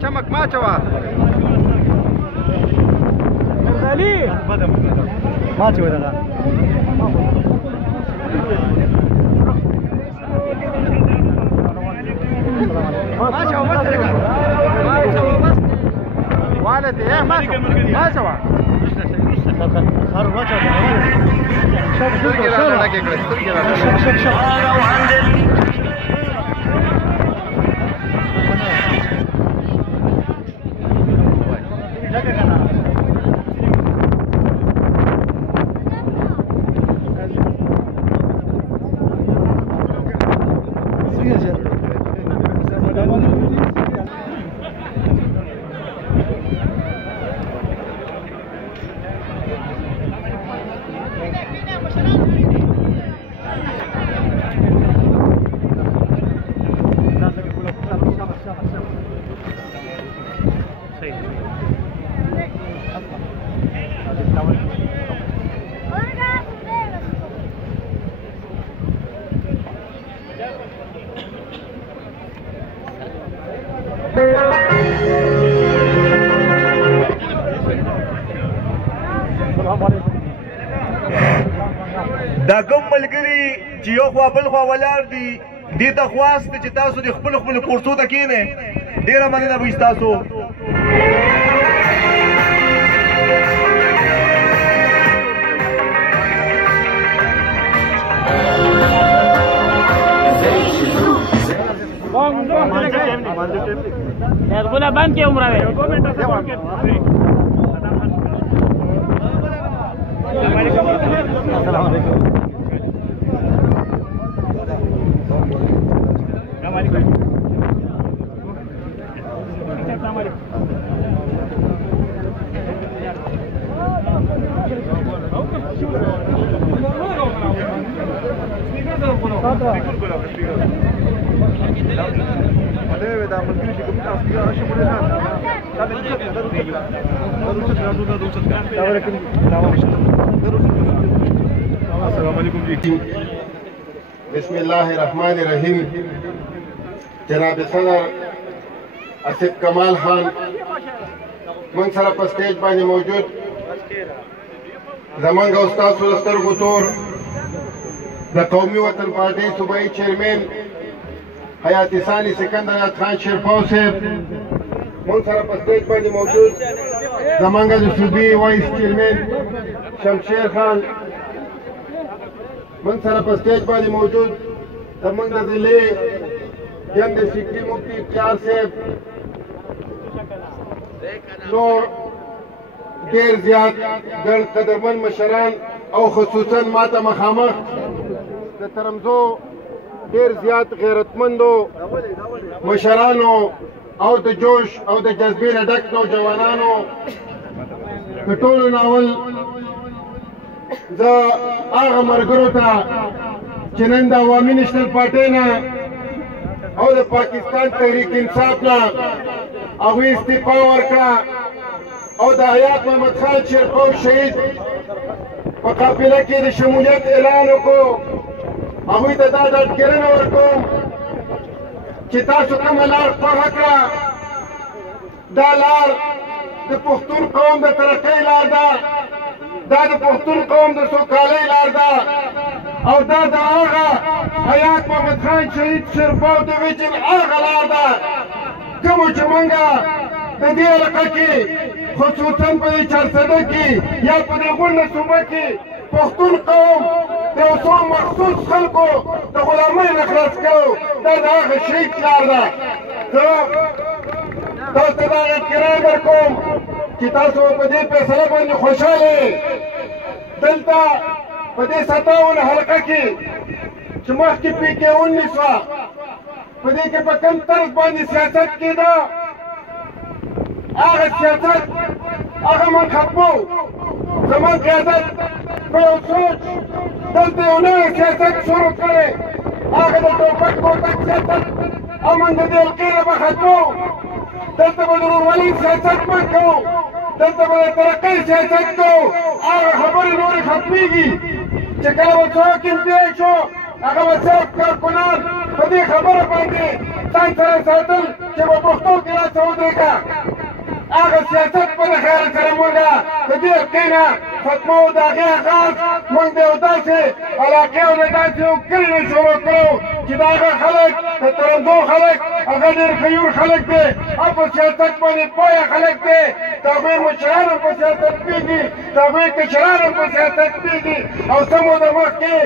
چمک ما چوا غالي ما چوا دا ما چوا بس لګا ما چوا بس والده ما چوا خر ما چوا شوف دا کوم ملګري چې یو خوا بل خوا ولاړ دي دې ته خواست چې تاسو د خپل کورسو ته کښېنئ ډېره مننه به ستاسو بولا بند کې عمره وي السلام علیکم بسم الله الرحمن الرحیم جناب صدر اسف کمال خان من سره په سټیج باندې موجود زمونږ استاد سترګو تور د قومي وطن پارټۍ صوبایي چیرمین حیات ثاني سکندر خان شیرپاو صاحب من سره په سټیج باندې موجود زمونږ د صوبې وایس چیرمین شمشیر خان من سره په سټیج باندې موجود زمونږ د ضلع جنګ سیکري مفتی اختیار صاحب نور ډېر زیات ګڼ قدرمن مشران او خصوصا ماته مخامخ د ترمزو ډېر زیات غیرتمندو مشرانو او د جوش او د جذبې نه ډک نوجوانانو د ټولو ناول زه هغه ملګرو ته چې نن د عوامي نېشنل پارټۍ نه او د پاکستان تحریک انصاف نه هغوی استعفا ورکړه او د حیات محمد خان شیرپاو شهید په قافله کې د شمولیت اعلان وکړو هغوی ته دا ډاډګرنه ورکوم چې تاسو کومه لار خوښه کړه دا لار د پښتون قوم د ترقۍ لار ده دا د پښتون قوم د سوکالۍ لار ده او دا د هغه حیات محمد خان شهید شیرپاو د ویجن هغه لار ده کومه چې موږ د دې علاقه کې خصوصا په دې چارسده کې یا په دې غونډه صوبه کې پښتون قوم د یو څو مخصوص خلکو د غلامۍ نه خلاص کړو دا د هغه شهید لار ده زه تاسو ته دا احترام درکوم چې تاسو په دې فیصله باندې خوشحاله دلته په دې 57 حلقه کې چې مخکې PK 19 وه په دې کې په کوم طرز باندې سیاست کېده هغه سیاست هغه من ختمو زموږ قیادت په یو سوچ دلته یو نوی سیاست شروع کړی هغه د ټوپک ټوټک سیاست او موږ د دې حلقې نه به ختمو دلته به د ورورولۍ سیاست موږ کوو دلته به د ترقۍ سیاست کوو هغه خبرې نورې ختمېږي چې کله به څوک امتیاز شو هغه به صرف کارکنان په دې خبره باندې ځان سره ساتل چې په پښتو کې راڅه ودرېږه هغه سیاست په خیر سره موږ د دې حلقې نه ختمو د هغې آغاز موږ د یو داسې علاقې او د داسې یو کلي نه شروع کړو چې د هغه خلک د ترندو خلک هغه ډېر غیور خلک دی او په سیاست باندې پوهه خلک دی د هغوی مشران هم په سیاست پوهېږي د هغوی کشران هم په سیاست پوهېږي او څه موده مخکې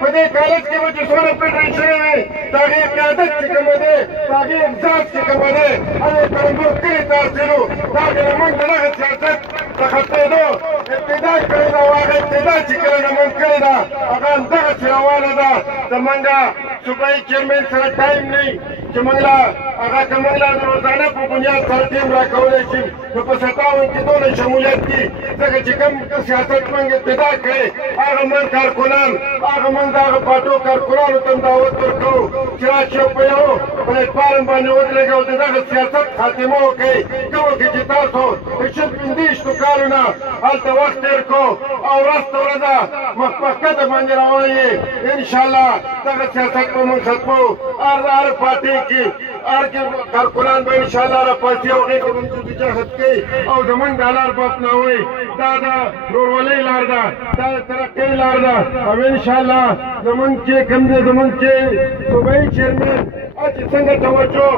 په دې کالج کې به چې څومره پرېکړې شوې وې د هغې قیادت چې کومه دی د هغې امزاج چې کومه دی هغې ترندو کلي ته رسېدو دا چې موږ د دغه سیاست د ختمېدو ابتدا کړې ده او هغه ابتدا چې کله نه موږ کړې ده هغه همدغسې روانه ده زموږ صوبایي چیرمین سره ټایم نه وي چې موږ له هغه که موږ له د روزانه په بنیاد سره ټیم راکولی شي نو په 57 کې دونه شمولیت دي ځکه چې کوم سیاست موږ ابتدا کړې هغه موږ کارکنان هغه موږ د هغه پاټو کارکنانو ته هم دعوت ورکوو چې راشئ په یو پلیټفارم باندې ودرېږئ او د دغه سیاست خاتمه وکړئ کومه کې چې تاسو د 25 کالو نه هلته وخت تېر کړو او ورځ په ورځه مخکښته باندې روان یې انشاءالله دغه سیاست به موږ ختمو هر پارټۍ کې هر کارکنان به انشاءالله راپاڅي او هغې ته به جدوجهد کوي او زموږ دا لار به اپناوئ دا د ورورولۍ لار ده دا د ترقۍ لار ده او انشاءالله زموږ چې کوم دی زموږ چې صوبایي چیرمین چې څنګه توجه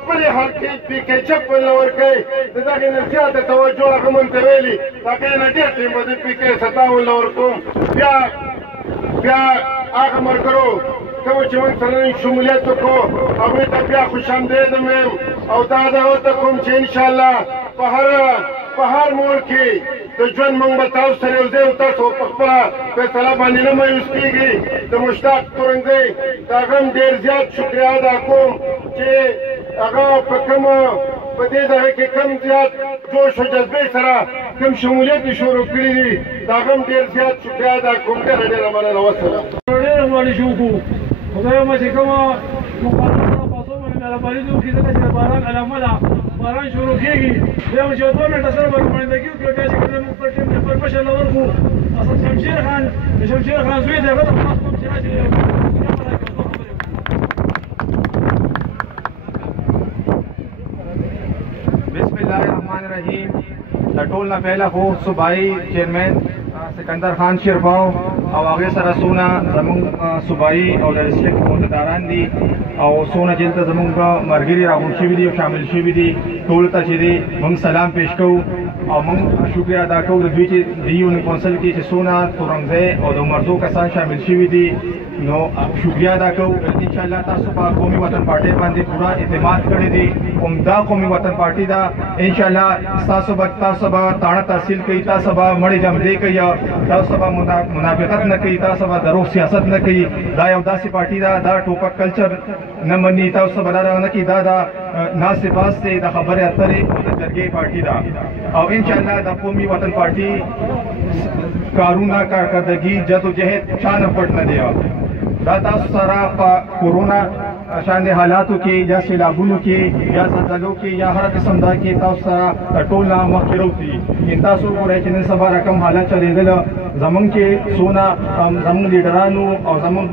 خپلې حلقې پیکې چپ ونه ورکوي د دغې نه زیاته توجه هغه موږ ته ویلي د هغې نه ډېر ټیم به د پیکې 57 له ورکوم بیا هغه ملګرو کومه چې موږ سره نن شمولیت وکړو هغوی ته بیا خوشامدید هم یم او دا دعوت کوم چې انشاءالله په هر موړ کې د ژوند موږ به تاسو سره یو ځای او تاسو په خپله فیصله باندې نه مایوس کېږي د مشتاق تورنګۍ د هغه هم ډېر زیات شکریه ادا کوم چې هغه په کومه په دې دغه کې کم زیات جوش و جذبې سره کوم شمولیت یې شروع کړي دي د هغه هم ډېر زیات شکریه ادا کوم ډېره ډېره مننه وسلام ډېره غواړي شو وکړو خدای ومه چې کومه مقابله پاسو باندې مهرباني دې وکړي ځکه چې د باران علامه ده باران شروع کېږي بیا مو چې 2 منټه سره به نمایندګي وکړو بیا چې کله موږ پر ټیم نفر مشر له ورکړو اسد شمشیر خان د شمشیر خان زوی دی هغه ته خلاص کوم چې راشي بسم الله الرحمن الرحیم د ټول نه پهله خو صوبایي چیرمین سکندر خان شیرپاو او هغې سره څونه زموږ صوبایي او د ډسټرکټ عهدهداران دي او څونه چې دلته زموږ ملګري راغونډ شوي دي او شامل شوي دي ټولو ته چې دی موږ سلام پیش کوو او موږ شکریه ادا کوو د دوی چې د یونین کونسل کې چې څونه تورنګزی او د عمرزو کسان شامل شوي دي نو شکریه ادا کوو انشاءالله تاسو په قومي وطن پارټۍ باندې پوره اعتماد کړی دی عمده قومي وطن پارټۍ ده انشاءالله تاسو به تاڼه تحصیل کوي تاسو به مړې جمدې کوي تاسو به منافقت نه کوي تاسو به دروغ سیاست نه کوي دا یو داسې پارټۍ ده دا ټوپک کلچر نه مني تاسو به دا نه کوي دا ناستې پاستې د خبرې اترې او د جرګې پارټۍ ده او انشاءالله د قومي وطن پارټۍ کارونه کارکردګي جدوجہد چا نه پټ نه دی دا تاسو سره په کورونا شان حالاتو کې یا سیلابونو کې یا زلزلو کې یا هر قسم دا کې تاسو سره ټول نه مخکې راوځي ان تاسو ګورئ چې نن سبا رقم حالات چلېدل زمونږ چې څونه زمونږ لیډرانو او زمونږ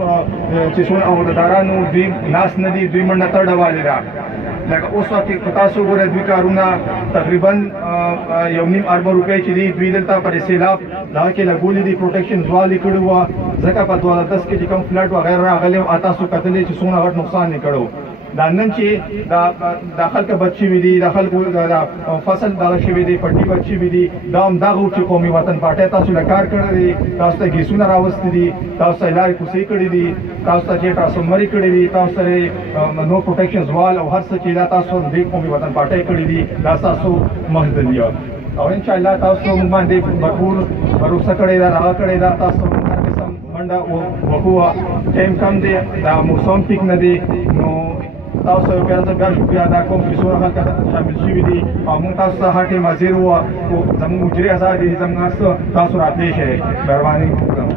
چې څونه عہدهدارانو دوی ناس نه دي دوی منډه تړه والې ده لکه اوس وخت کې تاسو ګورئ دوی کارونه تقریبا 1.5 ارب روپۍ چې دي دوی دلته پر سیلاب دا کې لګولې دي پروټیکشن والي کړو وه ځکه په 2010 کې چې کوم فلډ وغیره راغلی او تاسو کتلی چې څونه غټ نقصان یې کړو دا نن چې د خلکو بد شوي دي د خلکو فصل دغه شوي دي پټي بد شوي دي دا همدغه چې قومي وطن پارټۍ تاسو له کار کړی دی تاسو ته ګیسونه راوستي دي تاسو ته لارې کوڅې کړي دي تاسو ته چې ټرانسفارمرې کړي دي تاسو ته نو پروټیکشن وال او هر څه چې دا تاسو د قومي وطن پارټۍ کړي دي دا تاسو مهدلي او انشاءالله تاسو موږ باندې بھرپور بھروسه کړې ده راغه کړې ده تاسو هر قسم منډه وکړو ټایم کم دی دا موسم ټیک نه دی نو تاسو یو بیا شکریه ادا کوم چې څومره خلک شامل شوي دي او موږ تاسو ته هر ټیم حاضر وو زموږ مجري ازاد دي زموږ تاسو راتلی شئ مهرباني وکړم